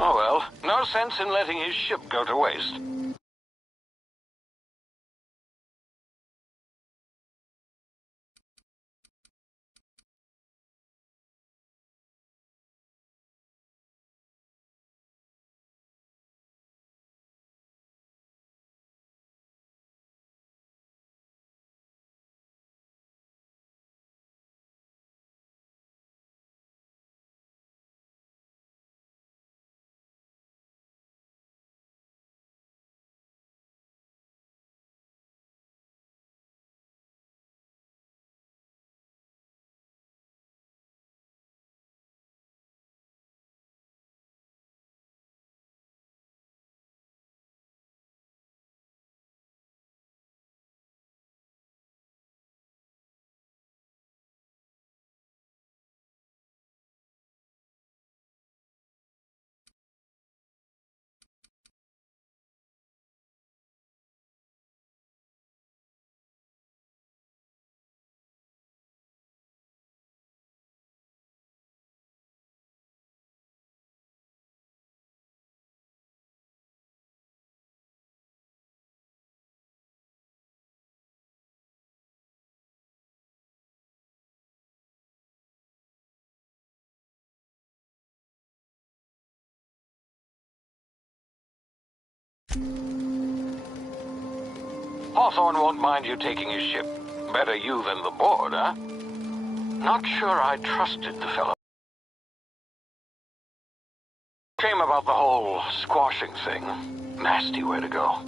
Oh well, no sense in letting his ship go to waste. Hawthorne won't mind you taking his ship. Better you than the board, huh? Not sure I trusted the fellow. Shame about the whole squashing thing. Nasty way to go.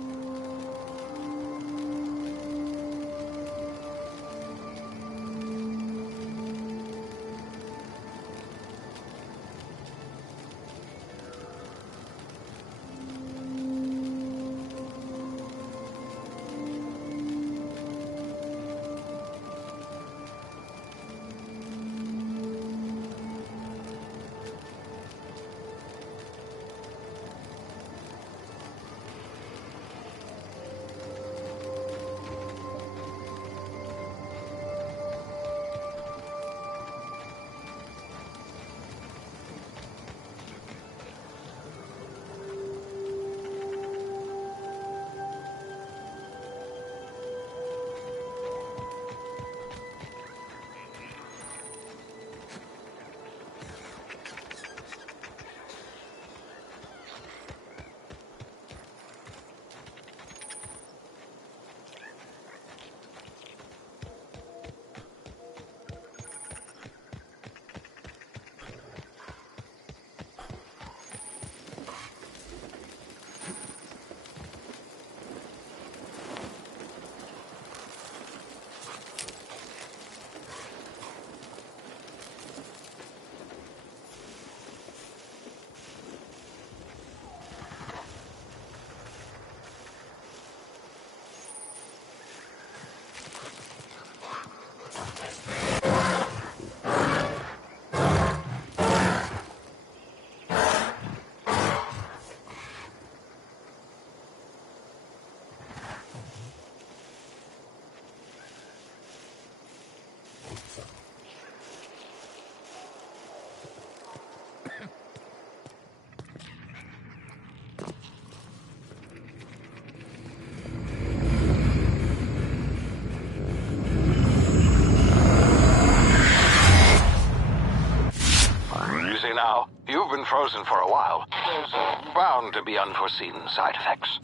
Now, you've been frozen for a while. There's bound to be unforeseen side effects.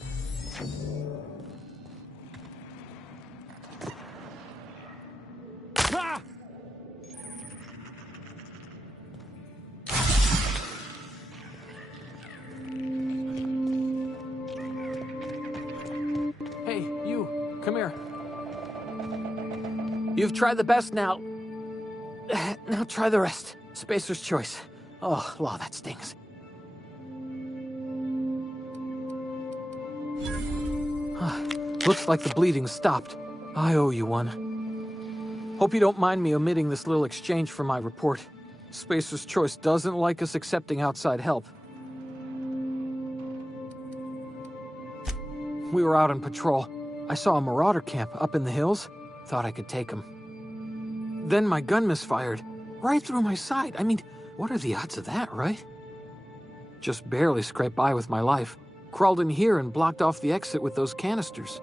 Ah! Hey, you, come here. You've tried the best now. Now try the rest. Spacer's choice. Oh, law, that stings. Looks like the bleeding stopped. I owe you one. Hope you don't mind me omitting this little exchange from my report. Spacer's choice doesn't like us accepting outside help. We were out on patrol. I saw a marauder camp up in the hills. Thought I could take him. Then my gun misfired. Right through my side. I mean, what are the odds of that, right? Just barely scraped by with my life. Crawled in here and blocked off the exit with those canisters.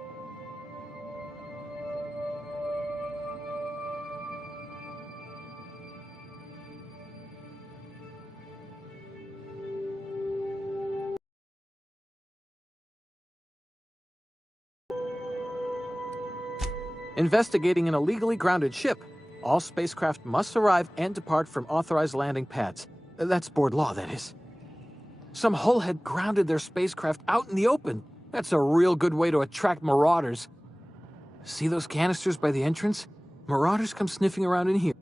Investigating an illegally grounded ship. All spacecraft must arrive and depart from authorized landing pads. That's board law, that is. Some hullhead grounded their spacecraft out in the open. That's a real good way to attract marauders. See those canisters by the entrance? Marauders come sniffing around in here.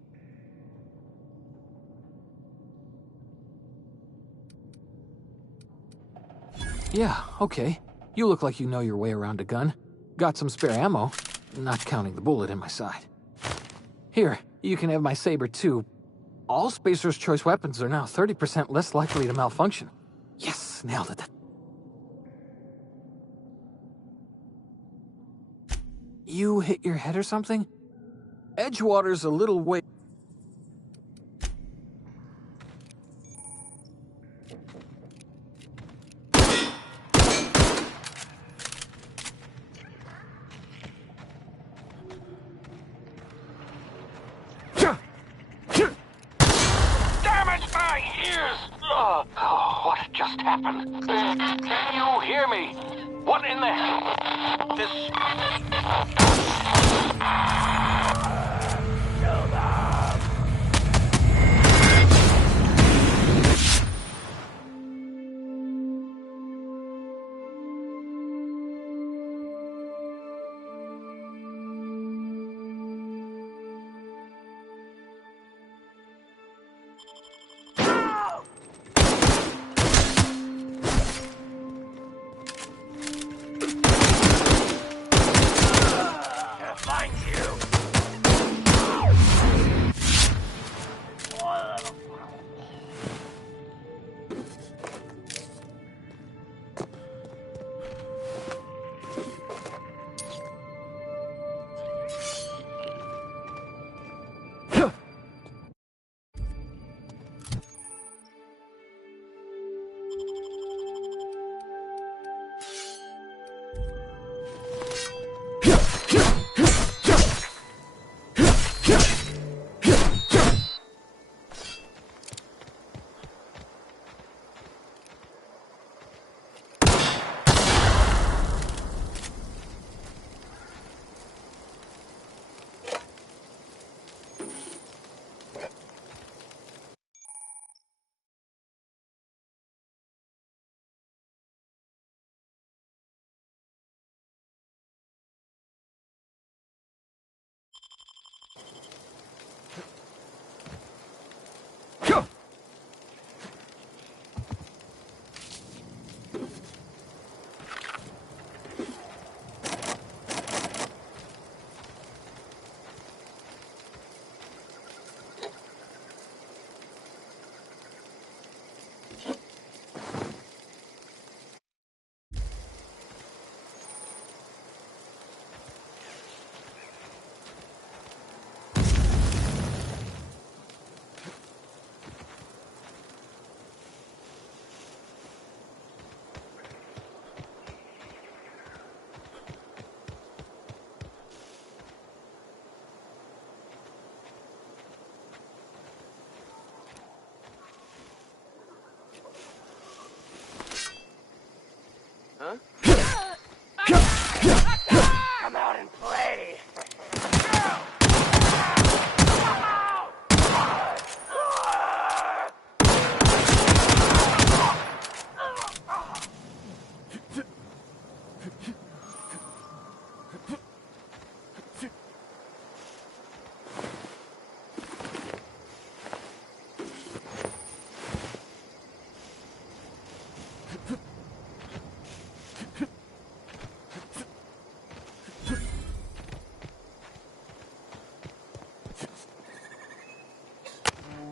Yeah, okay. You look like you know your way around a gun. Got some spare ammo, not counting the bullet in my side. Here, you can have my saber too. All Spacer's Choice weapons are now 30% less likely to malfunction. Yes, nailed it. You hit your head or something? Edgewater's a little way... Damage my ears! Oh, what just happened? Can you hear me? What in the hell? This... Huh? Come out and play!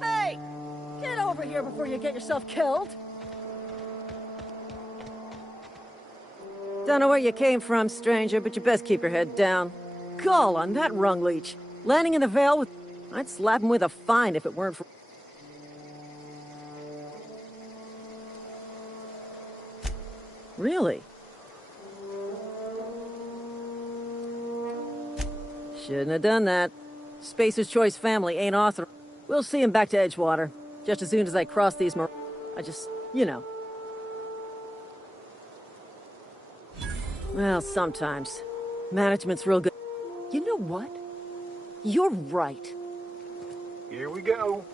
Hey! Get over here before you get yourself killed! Don't know where you came from, stranger, but you best keep your head down. Gall on that rung leech. Landing in the Vale with... I'd slap him with a fine if it weren't for... Really? Shouldn't have done that. Spacer's Choice family ain't author. We'll see him back to Edgewater. Just as soon as I cross these I just, you know. Well, sometimes. Management's real good. You know what? You're right. Here we go.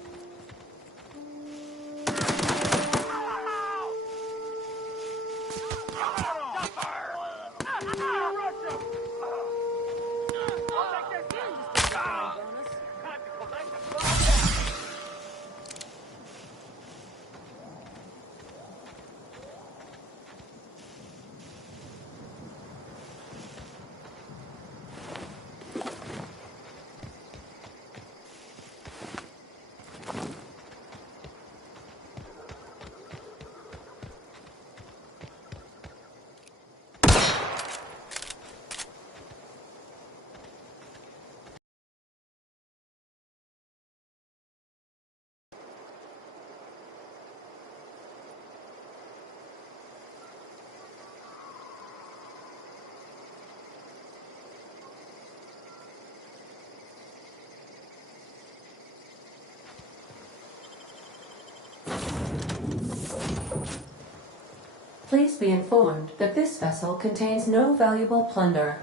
Please be informed that this vessel contains no valuable plunder.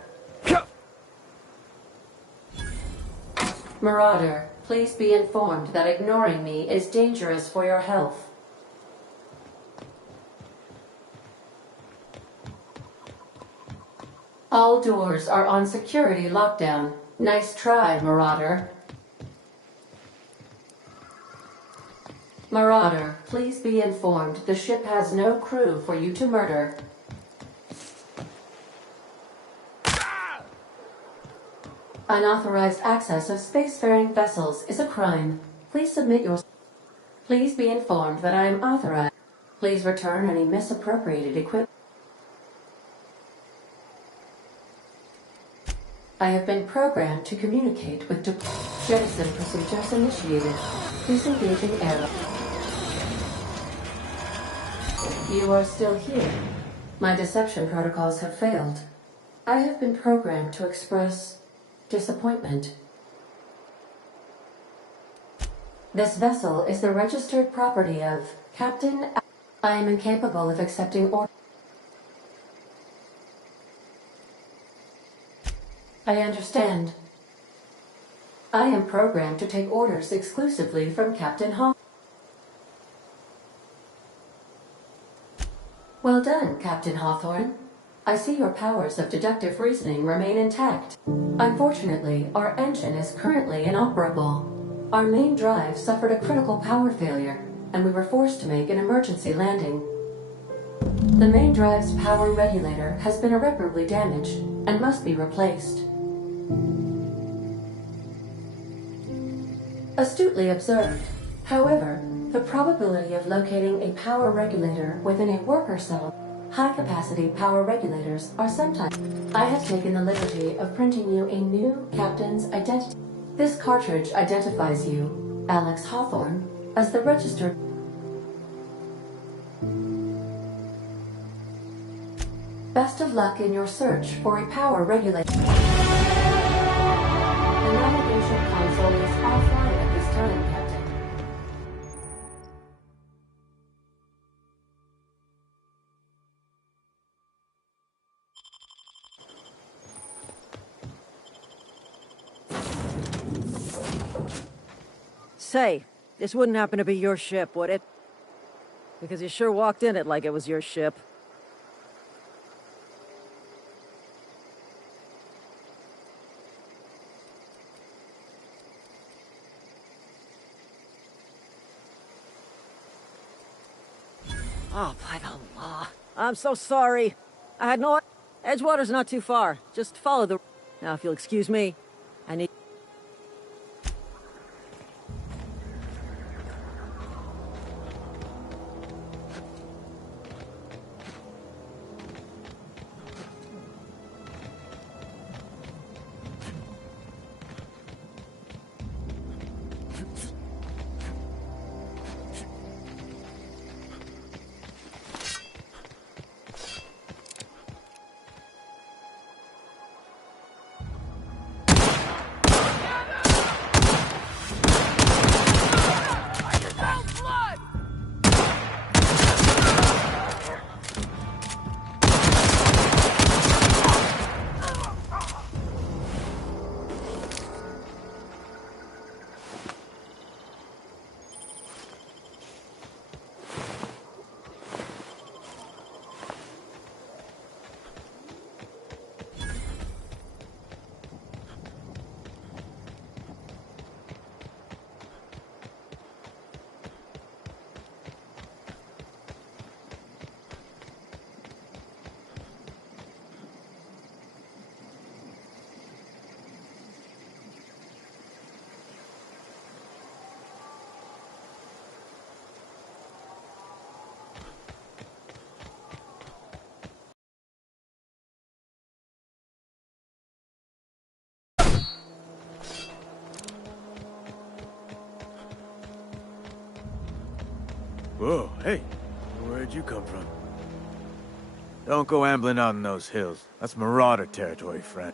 Marauder, please be informed that ignoring me is dangerous for your health. All doors are on security lockdown. Nice try, Marauder. Marauder, please be informed the ship has no crew for you to murder. Unauthorized access of spacefaring vessels is a crime. Please submit your... Please be informed that I am authorized. Please return any misappropriated equipment. I have been programmed to communicate with jettison procedures initiated. Please engage in air. You are still here. My deception protocols have failed. I have been programmed to express disappointment. This vessel is the registered property of Captain... I am incapable of accepting orders. I understand. I am programmed to take orders exclusively from Captain Hall. Well done, Captain Hawthorne. I see your powers of deductive reasoning remain intact. Unfortunately, our engine is currently inoperable. Our main drive suffered a critical power failure, and we were forced to make an emergency landing. The main drive's power regulator has been irreparably damaged and must be replaced. Astutely observed. However, the probability of locating a power regulator within a worker cell, high-capacity power regulators are sometimes... I have taken the liberty of printing you a new captain's identity. This cartridge identifies you, Alex Hawthorne, as the registered... Best of luck in your search for a power regulator. The navigation console is offline at this time, Captain. Say, this wouldn't happen to be your ship, would it? Because you sure walked in it like it was your ship. Oh, by the law. I'm so sorry. I had no... Edgewater's not too far. Just follow the... Now, if you'll excuse me, I need... Whoa, hey, where'd you come from? Don't go ambling out in those hills. That's marauder territory, friend.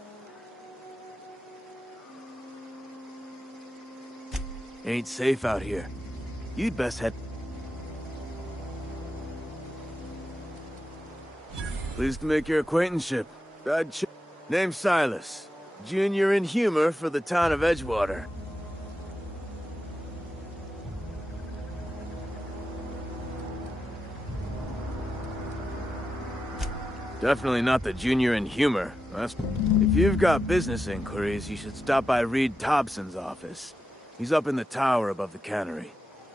Ain't safe out here. You'd best head... Pleased to make your acquaintanceship. Name's Silas. Junior in humor for the town of Edgewater. Definitely not the junior in humor. If you've got business inquiries, you should stop by Reed Thompson's office. He's up in the tower above the cannery.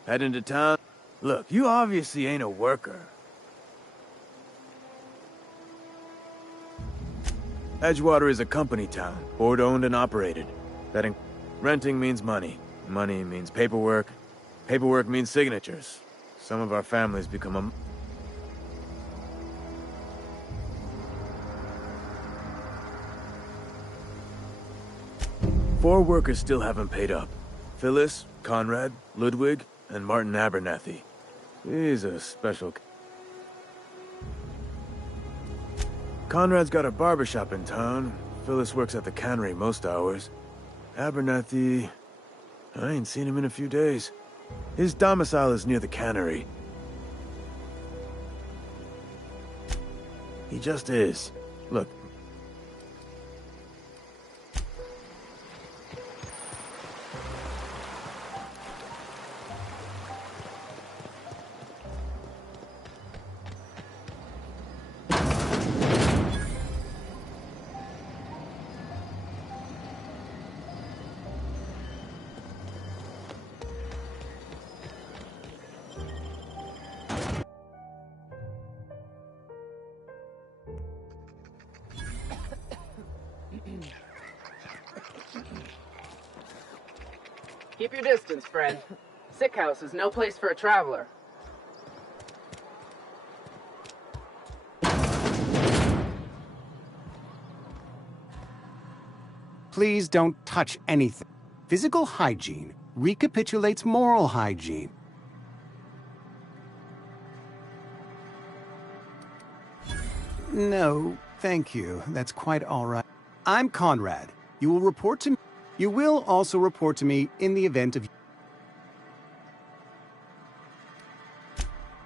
Head into town? Look, you obviously ain't a worker. Edgewater is a company town, board-owned and operated. Renting means money. Money means paperwork. Paperwork means signatures. Some of our families become a... 4 workers still haven't paid up. Phyllis, Conrad, Ludwig, and Martin Abernathy. He's a special... Conrad's got a barbershop in town. Phyllis works at the cannery most hours. Abernathy... I ain't seen him in a few days. His domicile is near the cannery. He just is. Look. Keep your distance, friend. Sick house is no place for a traveler. Please don't touch anything. Physical hygiene recapitulates moral hygiene. No, thank you. That's quite all right. I'm Conrad. You will also report to me in the event of...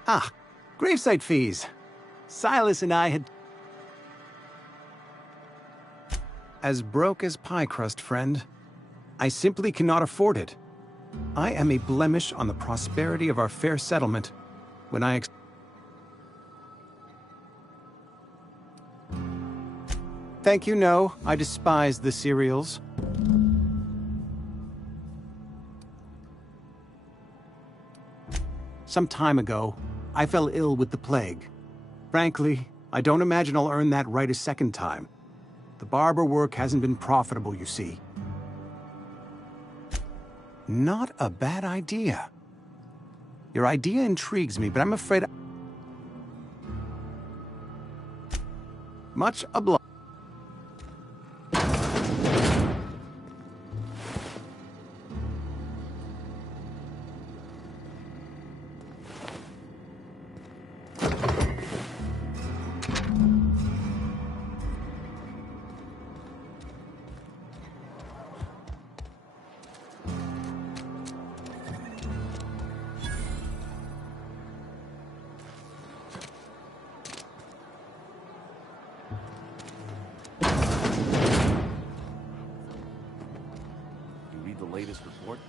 Ah, gravesite fees. Silas and I had... As broke as pie crust, friend. I simply cannot afford it. I am a blemish on the prosperity of our fair settlement. When I... Thank you, no. I despise the cereals. Some time ago, I fell ill with the plague. Frankly, I don't imagine I'll earn that right a second time. The barber work hasn't been profitable, you see. Not a bad idea. Your idea intrigues me, but I'm afraid... Much obliged. Latest report?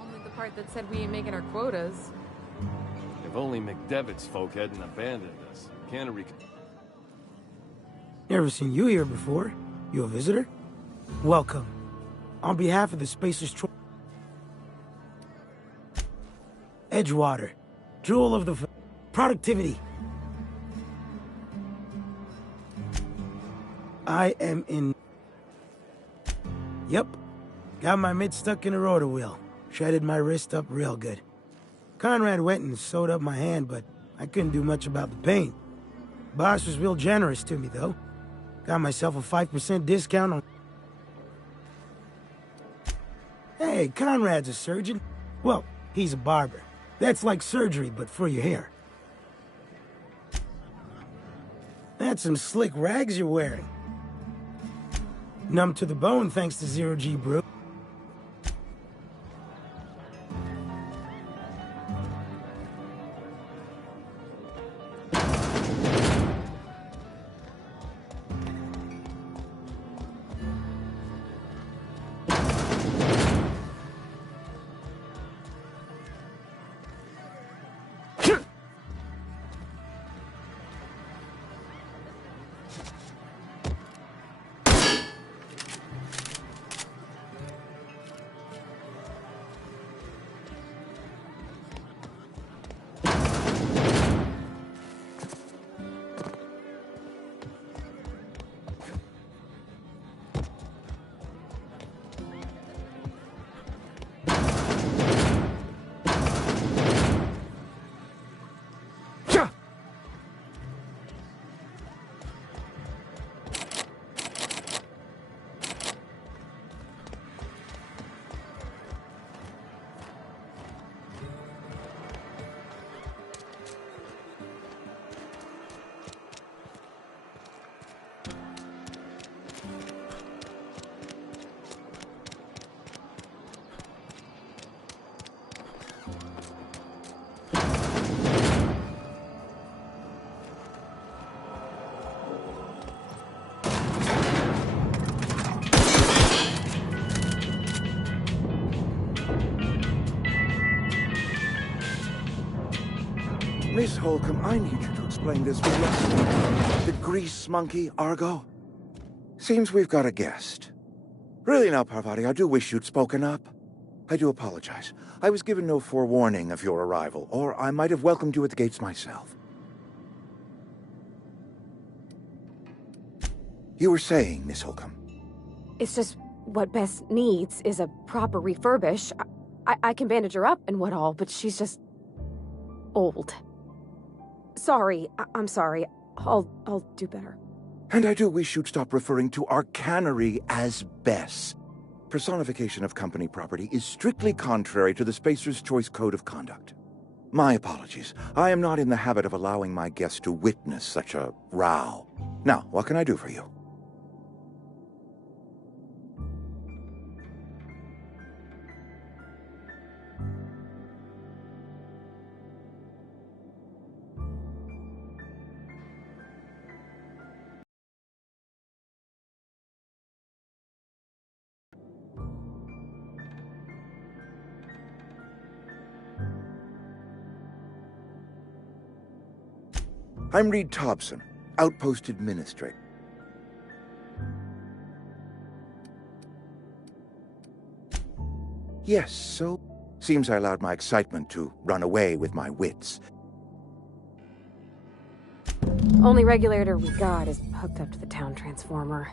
Only the part that said we ain't making our quotas. If only McDevitt's folk hadn't abandoned us. Cannery... Never seen you here before. You a visitor? Welcome. On behalf of the Spacers... Edgewater. Jewel of the... Productivity. I am in... Yep. Got my mid stuck in a rotor wheel. Shredded my wrist up real good. Conrad went and sewed up my hand, but I couldn't do much about the pain. Boss was real generous to me, though. Got myself a 5% discount on... Hey, Conrad's a surgeon. Well, he's a barber. That's like surgery, but for your hair. That's some slick rags you're wearing. Numb to the bone thanks to Zero-G brew. Miss Holcomb, I need you to explain this with us. The grease monkey, Argo? Seems we've got a guest. Really now, Parvati, I do wish you'd spoken up. I do apologize. I was given no forewarning of your arrival, or I might have welcomed you at the gates myself. You were saying, Miss Holcomb. It's just what Bess needs is a proper refurbish. I can bandage her up and what all, but she's just old. Sorry, I'm sorry. I'll do better. And I do wish you'd stop referring to our cannery as Bess. Personification of company property is strictly contrary to the Spacer's Choice Code of Conduct. My apologies. I am not in the habit of allowing my guests to witness such a row. Now, what can I do for you? I'm Reed Thompson, Outpost Administrator. Yes, so... Seems I allowed my excitement to run away with my wits. Only regulator we got is hooked up to the town transformer.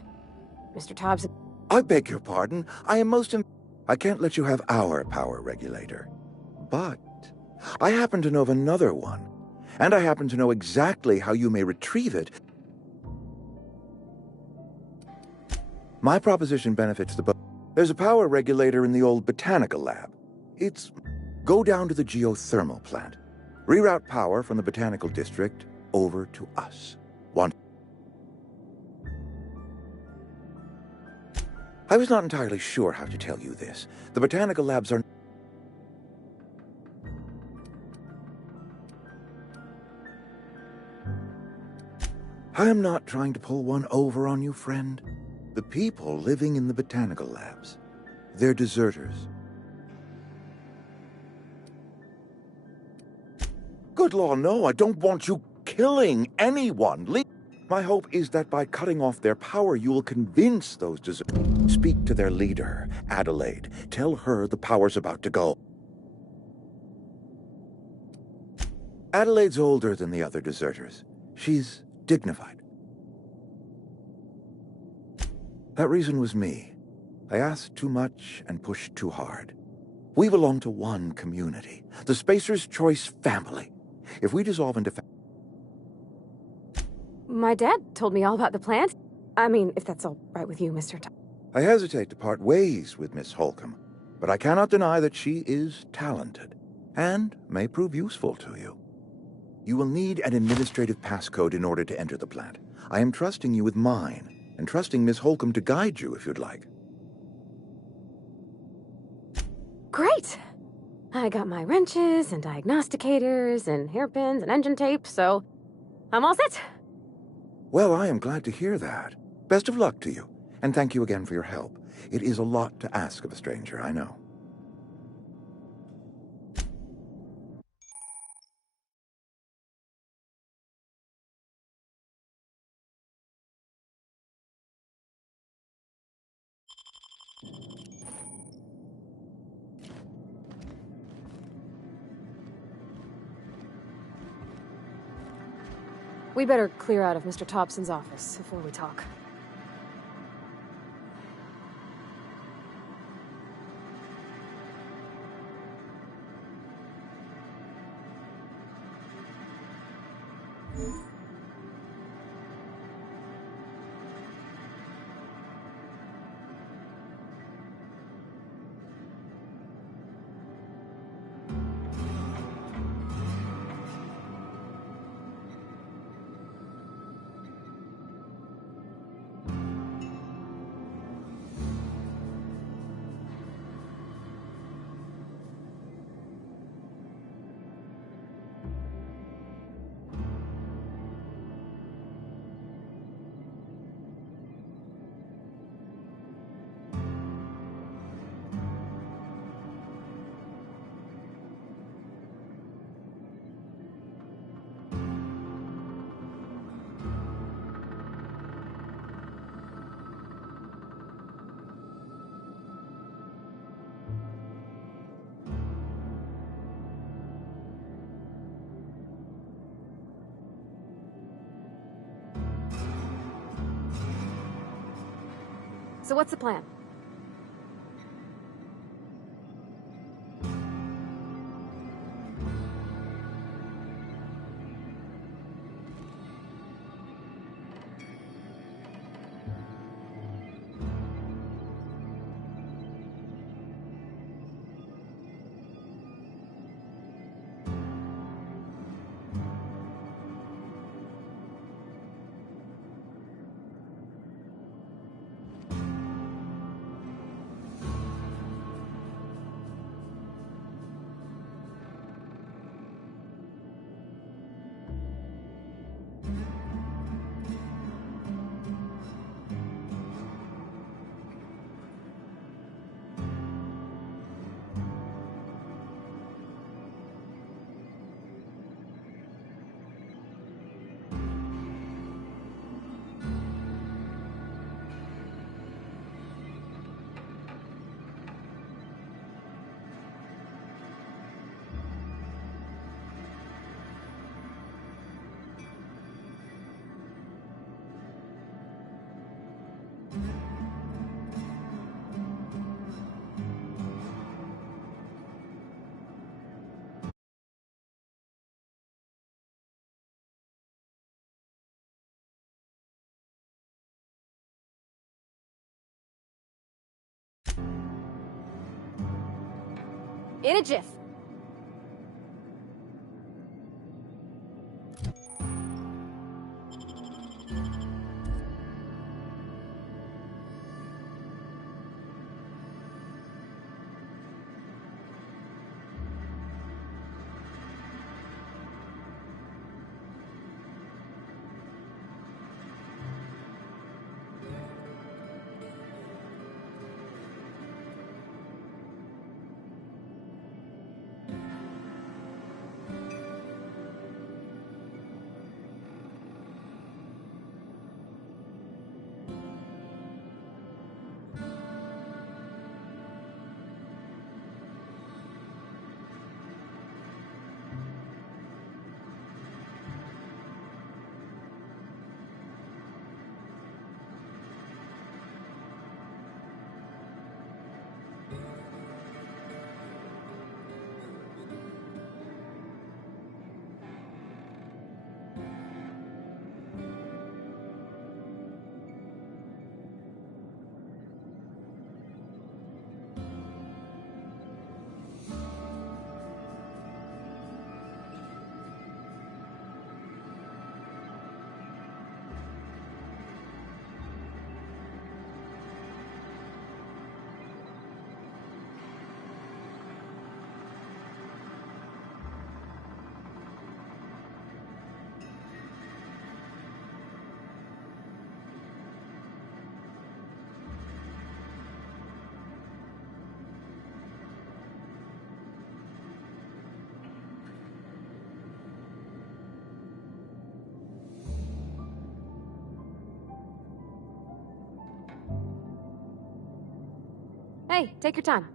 Mr. Thompson... I beg your pardon. I am most... I can't let you have our power regulator. But I happen to know of another one. And I happen to know exactly how you may retrieve it. My proposition benefits the... There's a power regulator in the old botanical lab. It's... Go down to the geothermal plant. Reroute power from the botanical district over to us. I was not entirely sure how to tell you this. The botanical labs are... I am not trying to pull one over on you, friend. The people living in the botanical labs, they're deserters. Good law, no, I don't want you killing anyone. My hope is that by cutting off their power, you will convince those deserters. Speak to their leader, Adelaide. Tell her the power's about to go. Adelaide's older than the other deserters. She's dignified. That reason was me. I asked too much and pushed too hard. We belong to one community, the Spacer's Choice family. If we dissolve into... My dad told me all about the plant. I mean, if that's all right with you, Mr. I hesitate to part ways with Miss Holcomb, but I cannot deny that she is talented. and may prove useful to you. You will need an administrative passcode in order to enter the plant. I am trusting you with mine, and trusting Miss Holcomb to guide you if you'd like. Great! I got my wrenches and diagnosticators and hairpins and engine tape, so I'm all set. Well, I am glad to hear that. Best of luck to you, and thank you again for your help. It is a lot to ask of a stranger, I know. We better clear out of Mr. Thompson's office before we talk. So what's the plan? In a jiff. Hey, take your time.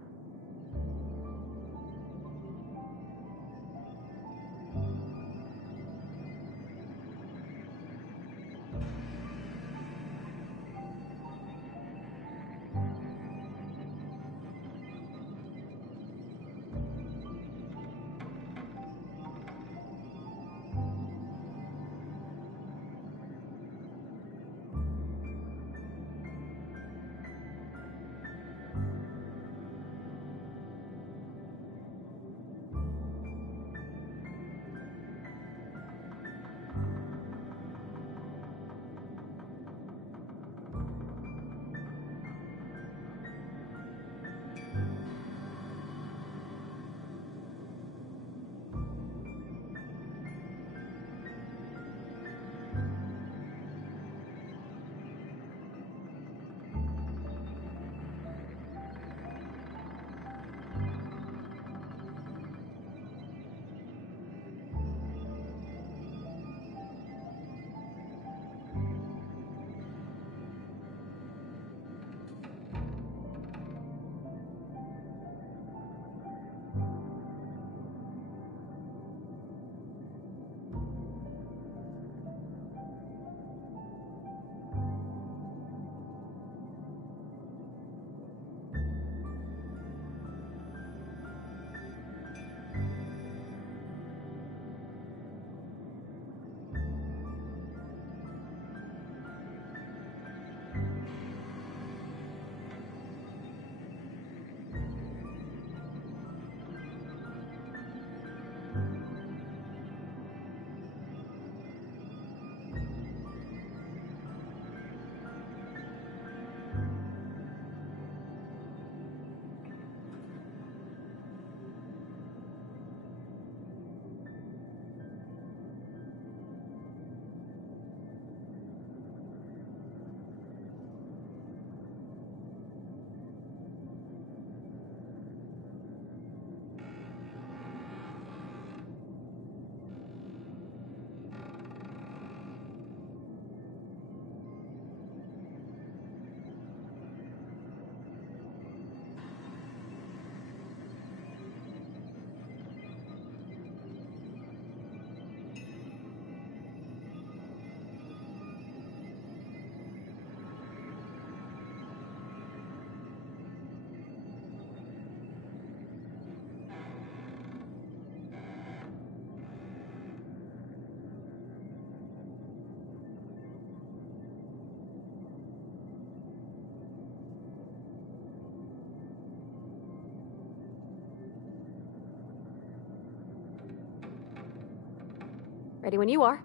Ready when you are.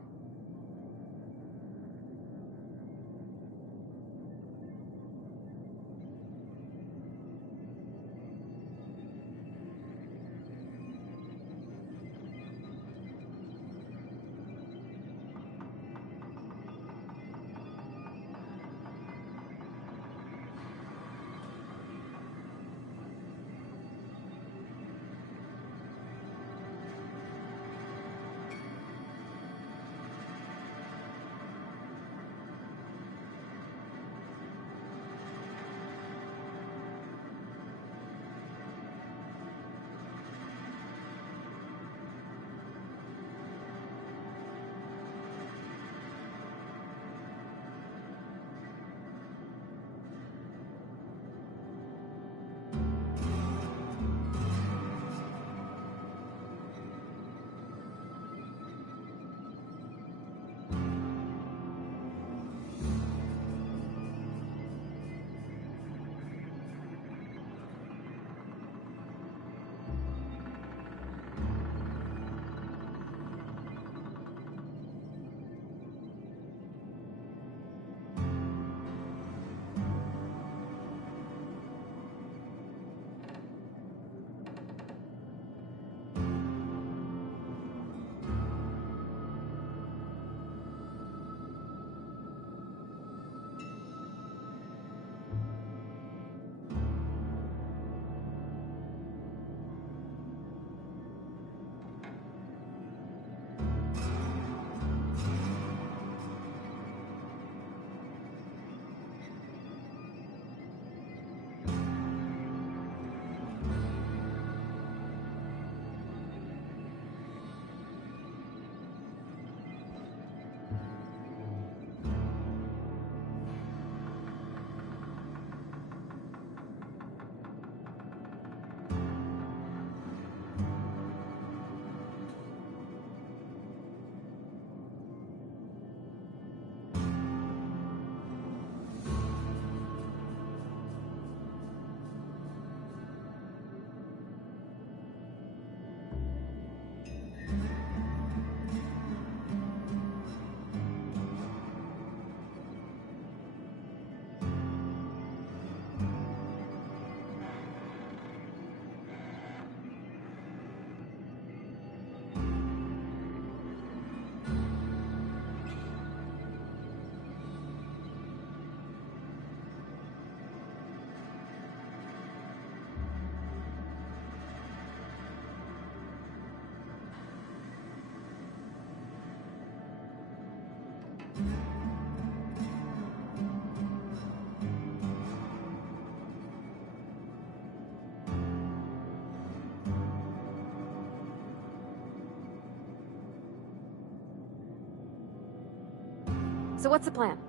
So what's the plan?